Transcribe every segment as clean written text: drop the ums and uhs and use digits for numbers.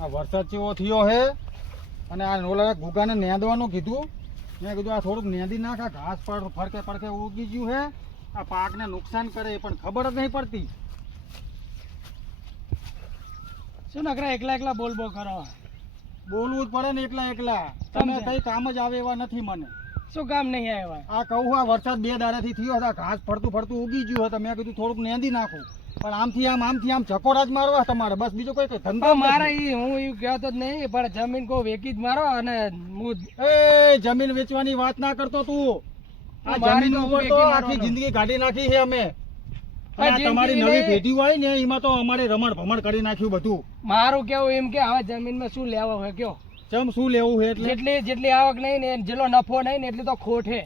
આ વરસાદ જેવો થયો હે અને આ ઓલા ગુગાને નેંદવાનું કીધું. મેં કીધું આ થોડુંક નેંદી નાખ, આ ઘાસ પર ફરકે પડકે ઉગી ગયું હે, આ પાકને નુકસાન કરે પણ ખબર જ નહીં પડતી. શું નકરા એકલા એકલા બોલ બોલ કરો? બોલવું જ પડે ને એકલા એકલા. તમે કઈ કામ જ આવે એવા નથી મને. શું કામ નહીં આવ્યા? આ કહું આ વરસાદ 2 દાડાથી થયો હતા, ઘાસ ફરતું ફરતું ઉગી ગયું હતું. મેં કીધું થોડુંક નેંદી નાખું, પણ આમથી આમ ચકોરા જ મારવા તમારે, બસ બીજો કોઈ ધંધો મારે હું એવું કહેતો જ નહીં, પણ જમીન કો વેચી જ મારો. અને એ જમીન વેચવાની વાત ના કરતો તું. આ જમીન ઉપર તો આખી જિંદગી કાઢી નાખી છે અમે. તમારી નવી પેઢી હોય ને એમાં તો અમારે રમણ ભમણ કરી નાખ્યું બધું. મારું કેવું એમ કે હવે જમીનમાં શું લેવા હોય કયો? ચમ શું લેવું છે? એટલે જેટલી આવક નહીં ને જેટલો નફો નહીં ને એટલી તો ખોટ છે.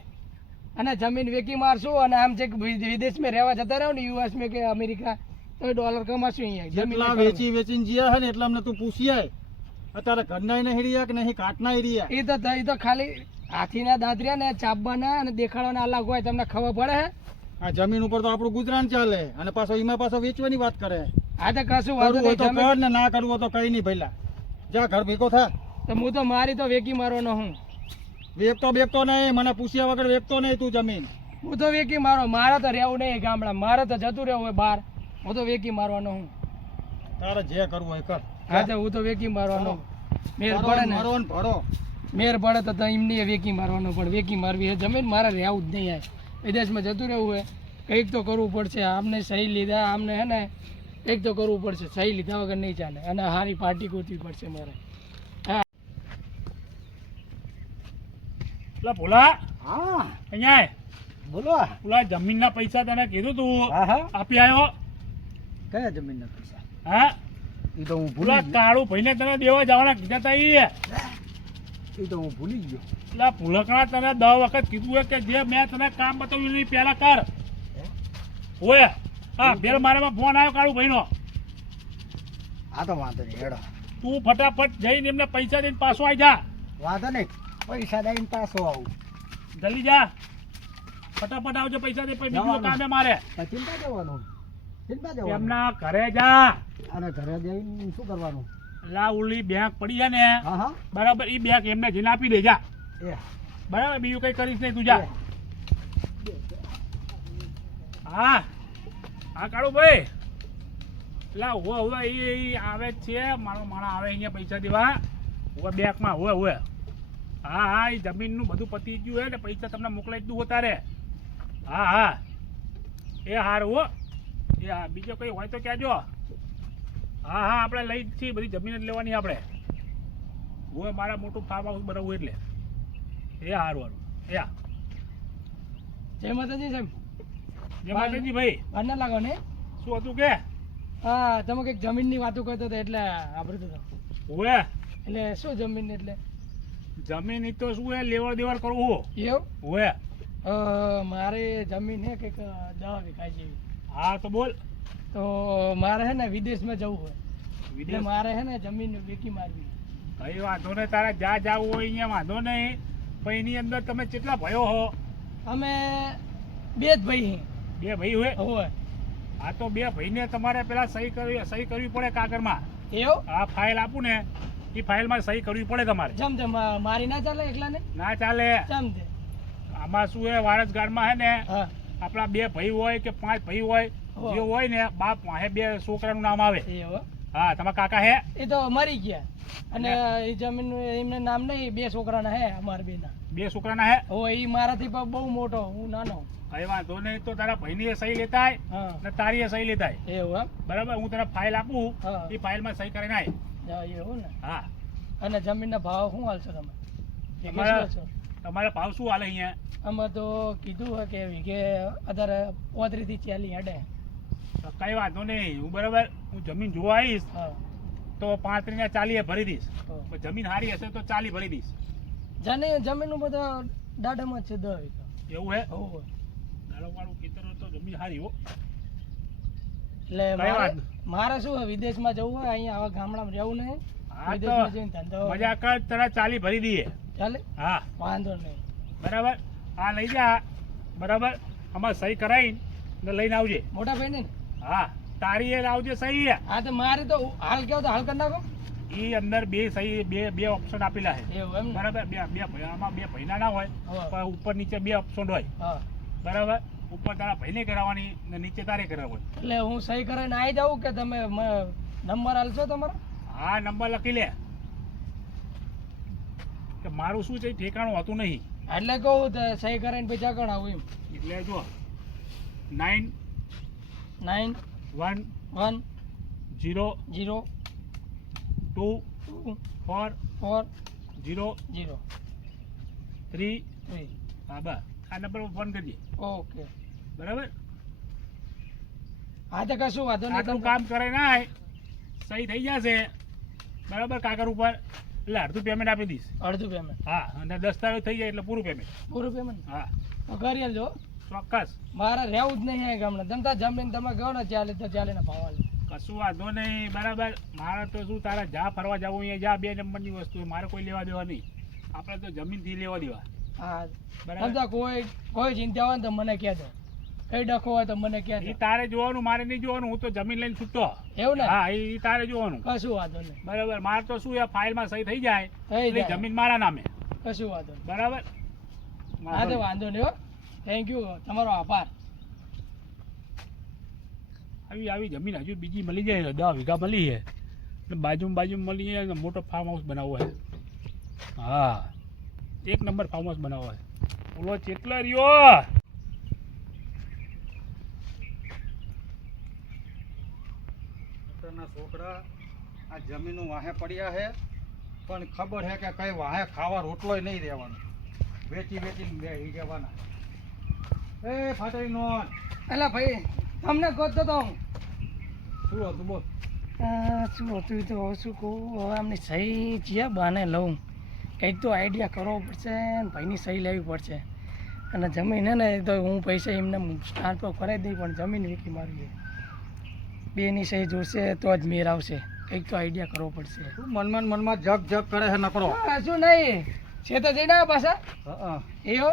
અને જમીન વેચી મારશું અને આમ જે વિદેશમાં રહેવા જતા રહો ને, યુએસ માં કે અમેરિકા, તો ડોલર કમાશું અહીંયા. જેટલા વેચીને જીયા છે ને એટલા અમને તું પૂછી આય. અત્યારે ઘરના નહીં રહ્યા કે નહીં કાટના રહ્યા. એ તો ખાલી હાથીના દાંતરિયા ને ચાબવાના અને દેખાડવાના અલગ હોય, તમને ખબર પડે હે? આ જમીન ઉપર તો આપણું ગુજરાન ચાલે અને પાછો એમાં પાછો વેચવાની વાત કરે. આ તો કશું વાંધો નહીં, તો કર ને ના કરવું તો કઈ નહીં ભઈલા. જા ઘર ભેગો થા. તો હું તો મારી તો વેકી મારવાનો હું. વેચતો નહીં, મને પૂછ્યા વગર વેચતો નહીં તું જમીન. હું તો વેકી મારો, મારે તો રહેવું નહીં ગામડા, મારે તો જતું રહેવું હોય બહાર. હું તો વેકી મારવાનો હું. તારે જે કરવું હોય કર. હા તો હું તો વેકી મારવાનો. મેર પડે ને ભરો, મેર પડે તો એમની વેકી મારવાનો, પણ વેકી મારવી જમીન મારે રહેવું જ નહીં. વિદેશમાં જતું રહેવું હોય, કંઈક તો કરવું પડશે. આમને સહી લીધા, આમને હે ને કંઈક તો કરવું પડશે. સહી લીધા વગર નહીં ચાલે અને સારી પાર્ટી ગોતવી પડશે મારે. ભોલા, હા અહીંયા બોલો. પેલા જમીનના પૈસા તને કીધું તું, હા હા, આપી આવ્યો? કયા જમીનના પૈસા? હા, એ તો હું પેલા કાળુ ભાઈને તને દેવા જવાના કીધા તા એ તો હું ભૂલી ગયો. પેલા ભૂલકણા તને 10 વખત કીધું હોય કે જે મેં તને કામ બતાવ્યું નહીં પેલા કર. ઓય હા, બેલ મારામાં ફોન આવ્યો કાળુ ભાઈનો. આ તો વાંધો નહીં, હેડો. તું ફટાફટ જઈને એમને પૈસા દઈને પાછો આવી જા. વાંધો નહીં, પૈસા દઈને પાછો આવું. જલ્દી જા, ફટાફટ આવજો પૈસા દે. પછી બીજું કામ હે મારે. ચિંતા જવાનું, ચિંતા જવાનું. એમના ઘરે જા. અને ઘરે જઈને શું કરવાનું? લા ઉલી બેંક પડી જાય ને, હા હા, બરાબર, એ બેંક એમને જઈને આપી દે જા. એ બરાબર, બીજું કઈ કરીશ નહીં, તું જા. હા હા કાળુ ભાઈ, લા હવે એ આવે જ છે, મારો માણસ આવે અહીંયા પૈસા દેવા. હવે બેંકમાં હવે હા હા, એ જમીનનું બધું પતી ગયું હે ને પૈસા તમને મોકલાઈ દઉં તારે. હા હા, એ હારું હો. એ હા, બીજો કઈ હોય તો કહેજો. હા હા, આપણે લઈ જ છીએ, બધી જમીન જ લેવાની આપણે. હવે મારા મોટું ફાર્મ હાઉસ બનાવવું એટલે. એ હારું. એ હા, જય માતાજી સાહેબ. જય માતાજી ભાઈ. બહાર ના લાગો ને? શું હતું કે? હા, તમે કંઈક જમીનની વાતો કરતો હતો એટલે આપણે તો ઓવે એટલે શું જમીન એટલે? જમીન ઈ તો શું હે, લેવડ દેવડ કરવું. એવું? ઓવે મારે જમીન હે કંઈક 10 વીઘા જેવી. હા તો બોલ. તો મારે હે ને વિદેશમાં જવું હોય, એટલે વિદેશ? મારે હે ને જમીન વેચી મારવી. કઈ વાંધો નહીં, તારે જ્યાં જાવું હોય અહીંયા વાંધો નહીં. પણ એની અંદર તમે કેટલા ભાઈઓ હો? અમે 2 જ ભાઈ બે ભાઈ હોય? હોય. હા તો બે ભાઈને તમારે પેલા સહી કરવી પડે કાગળમાં. એવું? આ ફાઇલ આપું ને, એ ફાઇલમાં સહી કરવી પડે તમારે. જમ તે મારી ના ચાલે એકલા ને? ના ચાલે. જમ તે આમાં શું હે, વારસગારમાં હે ને હા આપણા 2 ભાઈ હોય કે 5 ભાઈ હોય, જે હોય ને બાપ વાહે 2 છોકરાનું નામ આવે. એવું? હા, તમારા કાકા હે? એ તો મરી ગયા અને એ જમીન એમને નામ નહીં, 2 છોકરાના હે અમારા બેના. 2 છોકરાના હે? ઓ એ મારાથી પણ બહુ મોટો, હું નાનો. કઈ વાંધો નહીં, તો તારા ભાઈની સહી લેતા હા ને તારી સહી લેતા. એવું એમ? બરાબર, હું તને ફાઇલ આપું, હા એ ફાઇલમાં સહી કરીને આય. હા, એવું ને? હા, અને જમીનના ભાવ શું હાલશો તમે? તમારે ભાવ શું હાલે અહીંયા? અમે તો કીધું હોય કે વીઘે અત્યારે 35 થી 40 હેડે. તો કઈ વાંધો નહીં, હું બરાબર હું જમીન જોવા આવીશ હા તો 35 ને 40 ભરી દઈશ. હા. પણ જમીન સારી હશે તો 40 ભરી દઈશ. જમીનનું બધા દાડામાં જ છે 10 વીઘા. એવું હે? હોવે. દાડોવાળું ખેતર હોય તો જમીન સારી હો. એટલે કઈ વાત? મારે શું હોય, વિદેશમાં જવું હોય, અહીંયા આવા ગામડામાં રહેવું નહીં. હા તો વિદેશમાં જઈને ધંધો મજા કર, તારા 40 ભરી દઈએ. ચાલે? હા વાંધો નહીં. બરાબર, આ લઈ જા. બરાબર, આમાં સહી કરાવીને ને લઈને આવજે. મોટા ભાઈ ને? હા, તારી એ લાવજે સહી. હા તો મારે તો હાલ કેવો તો હાલ કરી નાખો. એ અંદર બે સહી બે ઓપ્શન આપેલા છે એવું એમ ને? બરાબર આમાં બે ભાઈના ના હોય હા. પણ ઉપર નીચે બે ઓપ્શન હોય હા બરાબર ઉપર તારા ભાઈને કરાવવાની ને નીચે તારે કરાવવાની એટલે હું સહી કરીને આવી જાઉં કે તમે નંબર આલશો તમારો? હા નંબર લખી લે કે મારું શું છે ઠેકાણું હતું નહીં એટલે કહું તો સહી કરીને પછી આગળ આવું એમ. એટલે જો 9 9 1 1 0 0 2 2 4 4 0 0 3 3 હા બસ આ નંબર પર ફોન કરજે ઓકે. બરાબર હા તો કશું વાંધો નહીં. આટલું કામ કરે ના સહી થઈ જશે બરાબર કાગળ ઉપર એટલે અડધું પેમેન્ટ આપી દઈશ અડધું પેમેન્ટ હા અને દસ્તાવેજ થઈ જાય એટલે પૂરું પેમેન્ટ પૂરું પેમેન્ટ હા તો કરી આલજો. ચોક્કસ મારે રહેવું જ નહીં અહીં ગામડે. તમે જમીન તમે કહો ને ચાલે તો ચાલે ને ભાવ આલે. કશું વાંધો નહીં બરાબર મારે તો શું તારા જા ફરવા જવું અહીંયા જા 2 નંબરની વસ્તુ છે. મારે કોઈ લેવા દેવા નહીં આપણે તો જમીનથી લેવા દેવા હા બરાબર સમજા કોઈ ચિંતા હોય ને તો મને કહેજો. કઈ ડખો હોય તો મને એ કહેજો. તારે જોવાનું મારે નહીં જોવાનું હું તો જમીન લઈને છૂટતો એવું ને? હા એ તારે જોવાનું કશું વાંધો નહીં. બરાબર મારે તો શું એ ફાઇલમાં સહી થઈ જાય થઈ એટલે જાય. જમીન મારા નામે કશું વાંધો નહીં. બરાબર હા તો વાંધો નહીં હો. થેન્ક યુ, તમારો આભાર. આવી જમીન હજુ બીજી મળી જાય 10 વીઘા મળી છે એટલે બાજુમાં મળી જાય ને મોટો ફાર્મ હાઉસ બનાવવો છે હા 1 નંબર ફાર્મ હાઉસ બનાવવો છે ઓલો ચેટલો રહ્યો અત્યારના છોકરા આ જમીનો વાહે પડ્યા છે પણ ખબર છે કે કઈ વાહે ખાવા રોટલોય નહીં રહેવાનો વેચીને બેસી જવાના. એ ફાટરી નોન અલા ભાઈ તમને ગોતતો તો હું. શું હતું બોલ? શું હતું તો હવે શું કહું. હવે આમની સહી જ્યાં બાને લઉં કંઈક તો આઈડિયા કરવો પડશે ને ભાઈની સહી લેવી પડશે. અને જમીન હે ને એ તો હું પૈસા એમને સ્ટાર્ટ તો કરાવી દઈ પણ જમીન વેચી મારવી બેની સહી જોશે તો જ મેર આવશે. કંઈક તો આઈડિયા કરવો પડશે. તું મનમાં જગ કરે છે નકરો. હા શું નહીં છે તો જઈને આવ્યા પાછા હા એવો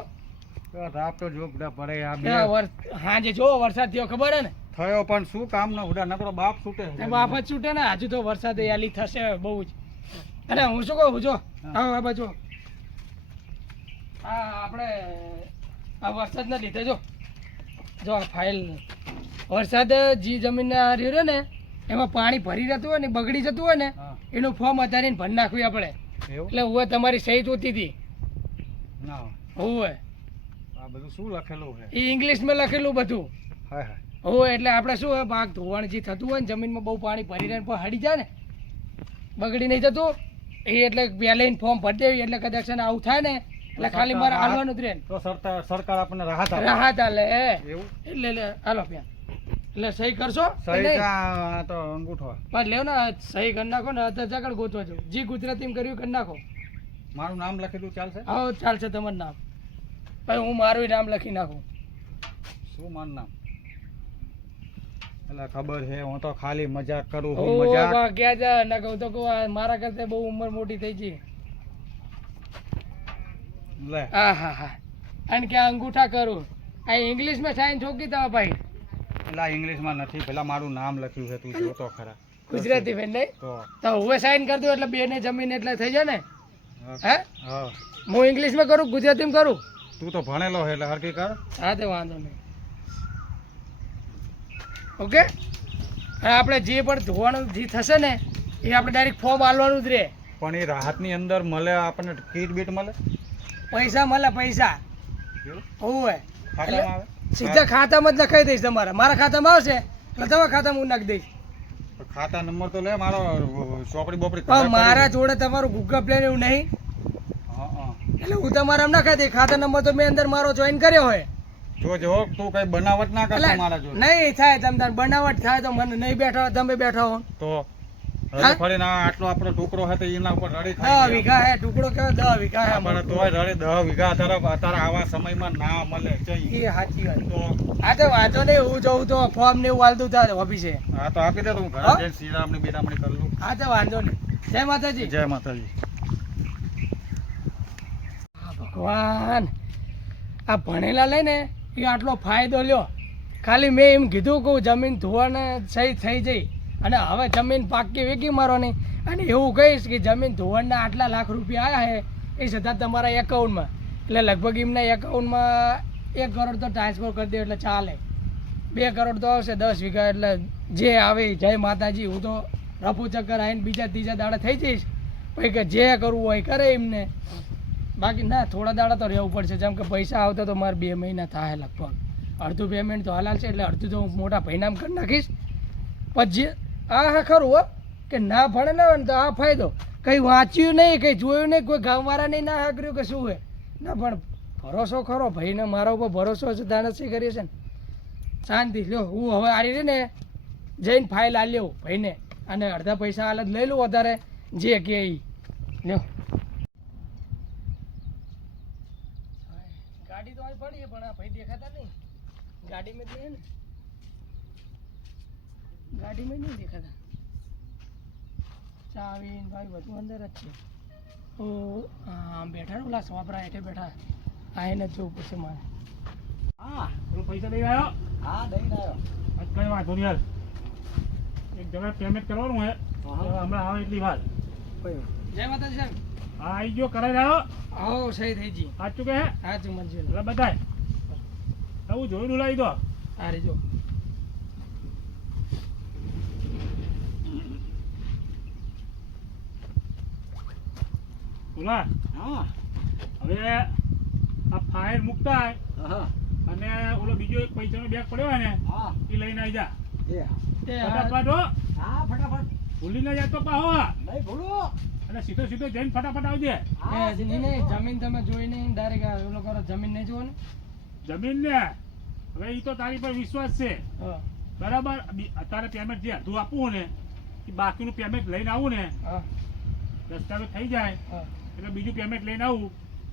રાત તો જોગડા પડે આ બે હાજે જો વરસાદ થયો ખબર હે ને થયો પણ શું કામ ન ઉડા નકરો બાપ છૂટે એ બાપ જ છૂટે ને. હજુ તો વરસાદ યાલી થશે બહુ જ. અરે હું શું કહું જો આવો આ બાજુ હા આપણે આ વરસાદના લીધે જો આ ફાઇલ વરસાદ જે જમીનના રહ્યો ને એમાં પાણી ભરી જતું હોય ને બગડી જતું હોય ને હા. એનું ફોર્મ વધારીને ભરી નાખવું આપણે. એવું એટલે હું તમારી સહી જોતી હતી ના હોવે આ બધું શું લખેલું છે? એ ઇંગ્લિશમાં લખેલું બધું હાય હાય હોવે. એટલે આપણે શું હોય પાક ધોવાણ જે થતું હોય ને જમીનમાં બહુ પાણી ભરી રહે પણ હડી જાય ને બગડી નહીં જતું એ એટલે પહેલાં ફોર્મ ભરી દેવી એટલે કદાચ છે ને આવું થાય ને એટલે ખાલી મારે હાલવાનું જ રહે ને. તો સરકાર આપણને રાહત આપે. રાહત હાલે એવું એટલે હાલો પ્યાં એટલે સહી કરશો કે સહી નહીં? આ તો અંગૂઠો પણ લેવો ને સહી કરી નાખો ને અત્યારે જગડ ગોતવા જો જે ગુજરાતીમાં કર્યું કરી નાખો. મારું નામ લખી દઉં ચાલશે? હા ચાલશે તમારું નામ. ભાઈ હું મારું નામ લખી નાખું. શું મારું નામ? એટલે ખબર છે હું તો ખાલી મજાક કરું છું. ઓ મજાક બા ક્યાં જા ના કહું તો કહું આ મારા કરતા બહુ ઉંમર મોટી થઈ ગઈ. લે હા હા હા અને ક્યાં અંગૂઠા કરું આ ઇંગ્લિશમાં સાઈન ઠોકી દવા ભાઈ. એટલે ઇંગ્લિશમાં નથી પેલા મારું નામ લખ્યું છે તું જોતો ખરા. ગુજરાતી બેન નહીં તો હું સાઈન કરી દઉં એટલે બે ને જમીન એટલે થઈ જાય ને. હે હા હું ઇંગ્લિશમાં કરું ગુજરાતીમાં કરું? તું તો ભણેલો છે એટલે હરકી કર. હા તો વાંધો નહીં. ઓકે આપણે જે પણ ધોવાનું જે થશે ને એ આપણે ડાયરેક્ટ ફોર્મ આલવાનું જ રહે. પણ એ રાહતની અંદર મળે આપણને કીટ બીટ મળે પૈસા મળે પૈસા એવું? હોવે ખાતામાં આવે? સીધા ખાતામાં જ નખાઈ દઈશ. તમારા મારા ખાતામાં આવશે એટલે તમારા ખાતામાં હું નાખી દઈશ. પણ ખાતા નંબર તો લે મારો ચોપડી બોપડી પણ મારા જોડે તમારું ગૂગલ પ્લે એવું નહીં હા હા એટલે હું તમારા નખાઈ દઈશ. ખાતા નંબર તો મેં અંદર મારો જોઈન કર્યો હોય. જો તું કઈ બનાવટ ના કરતો એટલે મારા જોડે. નહીં થાય તમે તાર બનાવટ થાય તો મને નહીં બેઠા તમે બેઠા હો. તો હા? રડી ફરીને આ આટલો આપણો ટુકડો છે તો એના ઉપર રડી 10 થાય વીઘા હે ટુકડો કેવો 10 વીઘા હે પણ તોય રડી 10 વીઘા તારા આવા સમયમાં ના મળે જઈ એ સાચી વાત. તો હા તો વાંધો નહીં હું જઉં તો ફોર્મ ને એવું હાલતું થાય ઓફિસે. હા તો આપી દે તો હું ઘરે હા? જઈને શ્રીરામની બેરામણી કરી લઉં. હા તો વાંધો નહીં. જય માતાજી. જય માતાજી. હા ભગવાન આ ભણેલા લઈને એ આટલો ફાયદો લ્યો. ખાલી મેં એમ કીધું કે જમીન ધોવાને સહી થઈ જઈ અને હવે જમીન પાકી વેકી મારવાની અને એવું કહીશ કે જમીન ધોવાણના આટલા લાખ રૂપિયા આવ્યા છે એ છતાં તમારા એકાઉન્ટમાં, એટલે લગભગ એમના એકાઉન્ટમાં 1 કરોડ તો ટ્રાન્સફર કરી દે એટલે ચાલે. 2 કરોડ તો આવશે 10 વીઘા, એટલે જે આવે એ. જય માતાજી. હું તો રફુ ચક્કર આવીને બીજા ત્રીજા દાડા થઈ જઈશ, પછી કે જે કરવું હોય કરે એમને. બાકી ના, થોડા દાડા તો રહેવું પડશે, જેમ કે પૈસા આવતા તો મારે 2 મહિના થાય લગભગ. અડધું પેમેન્ટ તો હાલ છે, એટલે અડધું તો હું મોટા ભાઈનામ કરી નાખીશ. પછી હા ખરું હો, કે ના ભણે ના હોય ને તો આ ફાયદો, કંઈ વાંચ્યું નહીં, કંઈ જોયું નહીં, કોઈ ગામવાળા નહીં ના હાકર્યું કે શું હોય ના, પણ ભરોસો ખરો ભાઈને, મારા ઉપર ભરોસો છે, દાનસી કરીએ છે ને. શાંતિ લ્યો, હું હવે આરી રહી ને જઈને ફાઇલ આ લ્યો ભાઈને, અને અડધા પૈસા હાલ જ લઈ લઉં વધારે જે કે ઈ લ્યો. ગાડી તો અહીં પડી પણ આ ભાઈ દેખાતા નહીં, ગાડીમાં જ નહીં ને, ગાડીમાં નહીં દેખાતા. ચાવી ને ભાઈ બધું અંદર જ છે. ઓ આમ બેઠા ને ઓલા સોપરા હેઠે બેઠા, આઈને જોવું પડશે મારે. હા પેલો પૈસા લઈ આવ્યો. હા દઈને આવ્યો. આજ કઈ વાંધો નહીં હાલ, એક જગ્યાએ પેમેન્ટ કરવાનું હે, હમણાં આવે એટલી વાર. જય માતાજી સાહેબ. હા આવી ગયો, કરાવી આવ્યો. આવો સહી થઈ ગઈ. સાચું કે હા તું મંજૂર. એટલે બધાય હું જોયું લાવી દો. આ રે જો. બોલા હા હવે આ ફાઇલ મૂકતા હા અને ઓલો બીજો એક પૈસાનો બેગ પડ્યો હોય ને હા એ લઈને આવી જા તે ફટાફટ હો, હા ફટાફટ. ભૂલી ના જાય તો પાહો, નહીં ભૂલો. અને સીધો સીધો જઈને ફટાફટ આવજે. નહીં જમીન તમે જોઈ નહીં ડાયરેક્ટ ઓલો કરો, જમીન નહીં જોવો ને. જમીન ને હવે એ તો તારી પર વિશ્વાસ છે હા બરાબર. અત્યારે પેમેન્ટ જે અડધું આપવું ને એ બાકીનું પેમેન્ટ લઈને આવું ને, હા દસ્તાવેજ થઈ જાય હા એટલે બીજું પેમેન્ટ લઈને આવું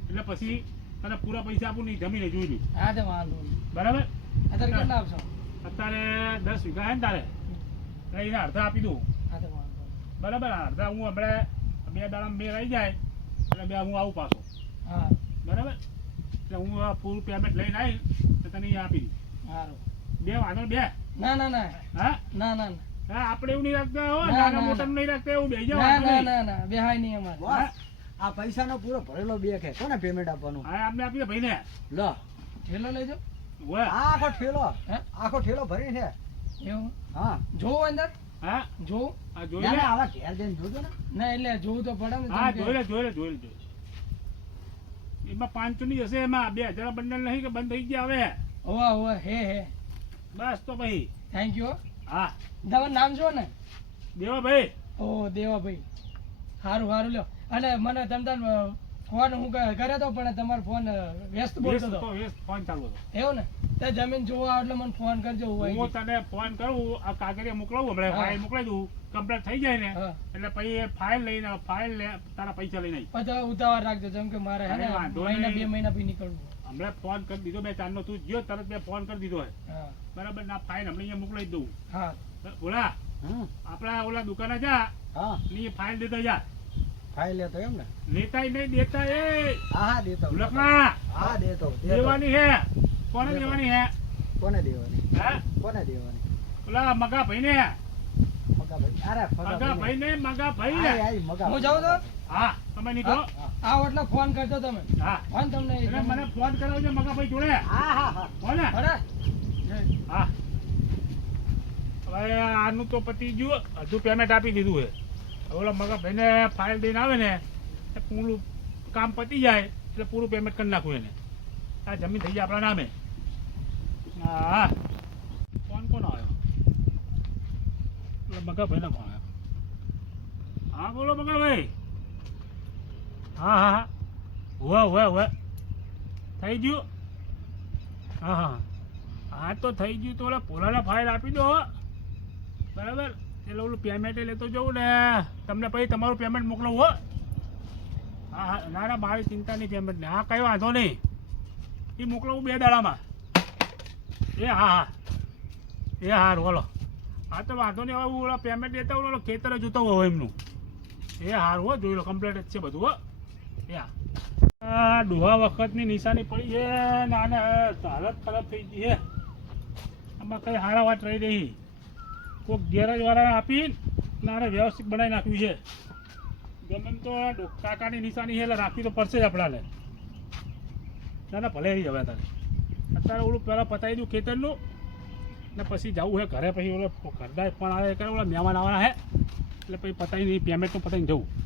એટલે પછી તને પૂરા પૈસા આપું નહીં, જમીને જોઈ લઉં હા તે વાંધો નહીં. બરાબર. અત્યારે કેટલા આપશો? અત્યારે 10 વીઘા હે ને તારે, એટલે એને અડધા આપી દઉં હા તે વાંધો નહીં. બરાબર. અડધા હું હમણાં 2 દાડામાં 2 રહી જાય એટલે 2 હું આવું પાછો હા બરાબર. એટલે હું આ પૂરું પેમેન્ટ લઈને આવી તો તને એ આપી સારું. દઉં. 2 વાંધો 2. ના ના ના હા ના ના હા આપણે એવું નહીં રાખતા હો, ના, નાના ના, મોટાનું નહીં રાખતા, એવું બેહી જાવ. ના વાંધો ના નહીં. ના ના બેહાય નહીં અમારે. બસ આ પૈસાનો પૂરો ભરેલો બેગ છે, કોને પેમેન્ટ આપવાનું? હા આપણે આપીએ ભાઈને. લો ઠેલો લેજો. ઓય. આખો ઠેલો, હે આખો ઠેલો ભરી છે. એવું હા જોવું અંદર હા જોવું? આ જોઈ ના લે. ના આવા ઘેર જઈને જોજો ને. ના એટલે જોવું તો પડે ને. હા જેમ કે- જોઈ લે જોઈ લે જોઈ લે જોઈ લે. એમાં 500 ની હશે, એમાં 2000 બંડલ નહીં કે બંધ થઈ ગયા હવે. હોવા હોવા હે હે. બસ તો ભાઈ. Thank you. હા તમારું નામ શું ને? દેવા ભાઈ. ઓ દેવાભાઈ. સારું સારું લ્યો. અને મને તમતાર ફોન હું કર્યો તો પણ તમારો ફોન વ્યસ્ત બોલતો હતો. ફોન ચાલુ હતો. એવું ને? તે જમીન જોવા એટલે મને ફોન કરજો. હું હું તને ફોન કરું, આ કાગળિયા મોકલાવું હમણાં, હા. ફાઇલ મોકલાવી દઉં, કમ્પ્લીટ થઈ જાય ને હા. એટલે પછી એ ફાઇલ લઈને તારા પૈસા લઈને આવી. પછી ઉતાવળ રાખજો, જેમ કે મારે હે ને અરે વાંધો મહિના નહીં. 2 મહિના પછી નીકળવું. હમણાં ફોન કરી દીધો, 2-4 નો તું ગયો તરત મેં ફોન કરી દીધો હે હા બરાબર. ના ફાઇલ હમણાં અહીંયા મોકલાવી દઉં. હા ઓલા હમ આપણા ઓલા દુકાને જા હા ની ફાઇલ દેતા જા. ફાઇલ લેતો એમ ને? લેતાય નહીં દેતા એ હા હા દેતો. લખના હા દેતો દેવાની હે. કોને દેતો. દેવાની હે? કોને દેવાની? હે કોને દેવાની? ઓલા મગા ભાઈ ને. મગાભાઈ. અરે મગા ભાઈ ને, મગા ભાઈ ને. આય, આય, મગા હું જાઉં તો? હા તમે નીકળો. આવો એટલે ફોન કરજો તમે. હા ફોન તમને એટલે મને ફોન કરાવજો મગા ભાઈ જોડે. હા હા હા કોને? બરાબર. હા હવે આનું તો પતી ગયું, હજુ પેમેન્ટ આપી દીધું છે. હવે ઓલા મગા ભાઈને ફાઇલ દઈને આવે ને એ પૂરું કામ પતી જાય એટલે પૂરું પેમેન્ટ કરી નાખું એને. આ જમીન થઈ જાય આપણા નામે. હા ફોન કોનો આવ્યો? ઓલા મગા ભાઈનો ફોન આવ્યો. હા બોલો મગા ભાઈ. હા હા હા હવે થઈ ગયું. હા હા હા તો થઈ ગયું તો ઓલા પોલાને ફાઇલ આપી દો બરાબર. એટલે ઓલું પેમેન્ટ લેતો જવું ને તમને પછી તમારું પેમેન્ટ મોકલવું હો. હા હા ના ના મારી ચિંતા નહીં પેમેન્ટ ને. હા કઈ વાંધો નહીં, એ મોકલવું 2 દાડામાં. એ હા હા એ સારું બોલો. હા તો વાંધો નહીં, હવે હું ઓલા પેમેન્ટ લેતા ઓલો ખેતરે જોતો હોય એમનું. એ સારું હો, જોઈ લો કમ્પ્લીટ જ છે બધું હો. એ હા ડોહા વખતની નિશાની પડી છે ના ના, હાલત ખરાબ થઈ ગઈ છે. આમાં કઈ સારા વાત રહી રહી. કોઈક ગેરેજ વાળાને આપી ના રે વ્યવસ્થિત બનાવી નાખ્યું છે ગમે એમ તો કાકાની નિશાની છે એટલે રાખવી તો પડશે જ આપણાને ના ના ભલે રહી હવે તારે અત્યારે ઓલું પહેલાં પતાવી દઉં ખેતરનું ને પછી જવું છે ઘરે પછી ઓલો ઘરદાર પણ આવે કે ઓલા મહેમાન આવવાના હે એટલે પછી પતાવી પેમેન્ટ તો પતાવીને જવું